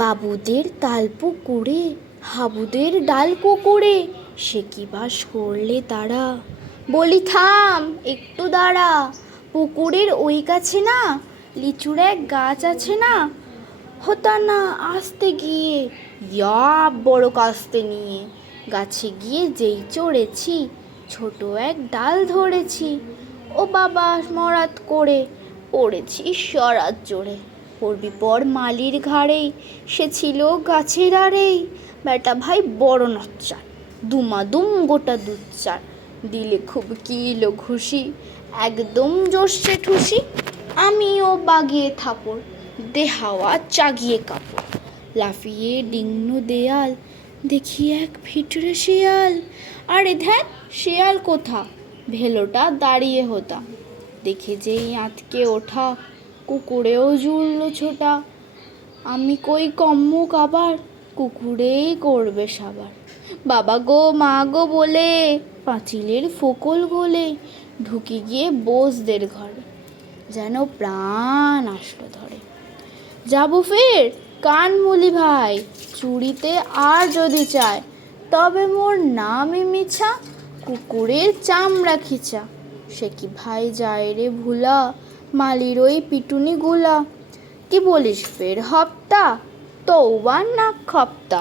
বাবুদের তাল পুকুরে হাবুদের ডাল কুকুরে, সে কি বাস করলে তারা। বলি থাম একটু দাঁড়া, পুকুরের ওই কাছে না লিচুর এক গাছ আছে না, হতা না আসতে গিয়ে ইয়া বড় কাস্তে নিয়ে, গাছে গিয়ে যেই চড়েছি ছোট এক ডাল ধরেছি, ও বাবা মরাত করে পড়েছি সরাত জোরে। পড়বি পর মালির ঘাড়েই, সে ছিল গাছের আড়েই, বেটা ভাই বড় নচ্চার, দুমাদুম গোটা দুচ্চার, দিলে খুব কিলো ঘুষি, একদম জোরসে ঠুসি, আমিও বাগিয়ে থাপড়, দে হাওয়া চাগিয়ে কাপড়, লাফিয়ে ডিঙ্গনো দেয়াল, দেখি এক ভিটরে শিয়াল, আরে ধ্যান শিয়াল কোথা, ভেলোটা দাঁড়িয়ে হোতা, দেখে যেই আঁতকে ওঠা, কুকুরেও জুড়ল ছোটা, আমি কই কম্মুক আবার, কুকুরেই করবে সাবার। বাবা গো মা গো বলে পাঁচিলের ফোকল গলে, ঢুকে গিয়ে বোসদের ঘরে, যেন প্রাণ আসলো ধরে। যাবো ফের কানমুলি ভাই, চুরিতে আর যদি চায়, তবে মোর নামই মিছা, কুকুরের চামড়া খিচা। সে কি ভাই যায় রে ভুলা, মালির ওই পিটুনি গুলা, কি বলিস ফের হপ্তা, তৌবা না খপ্তা।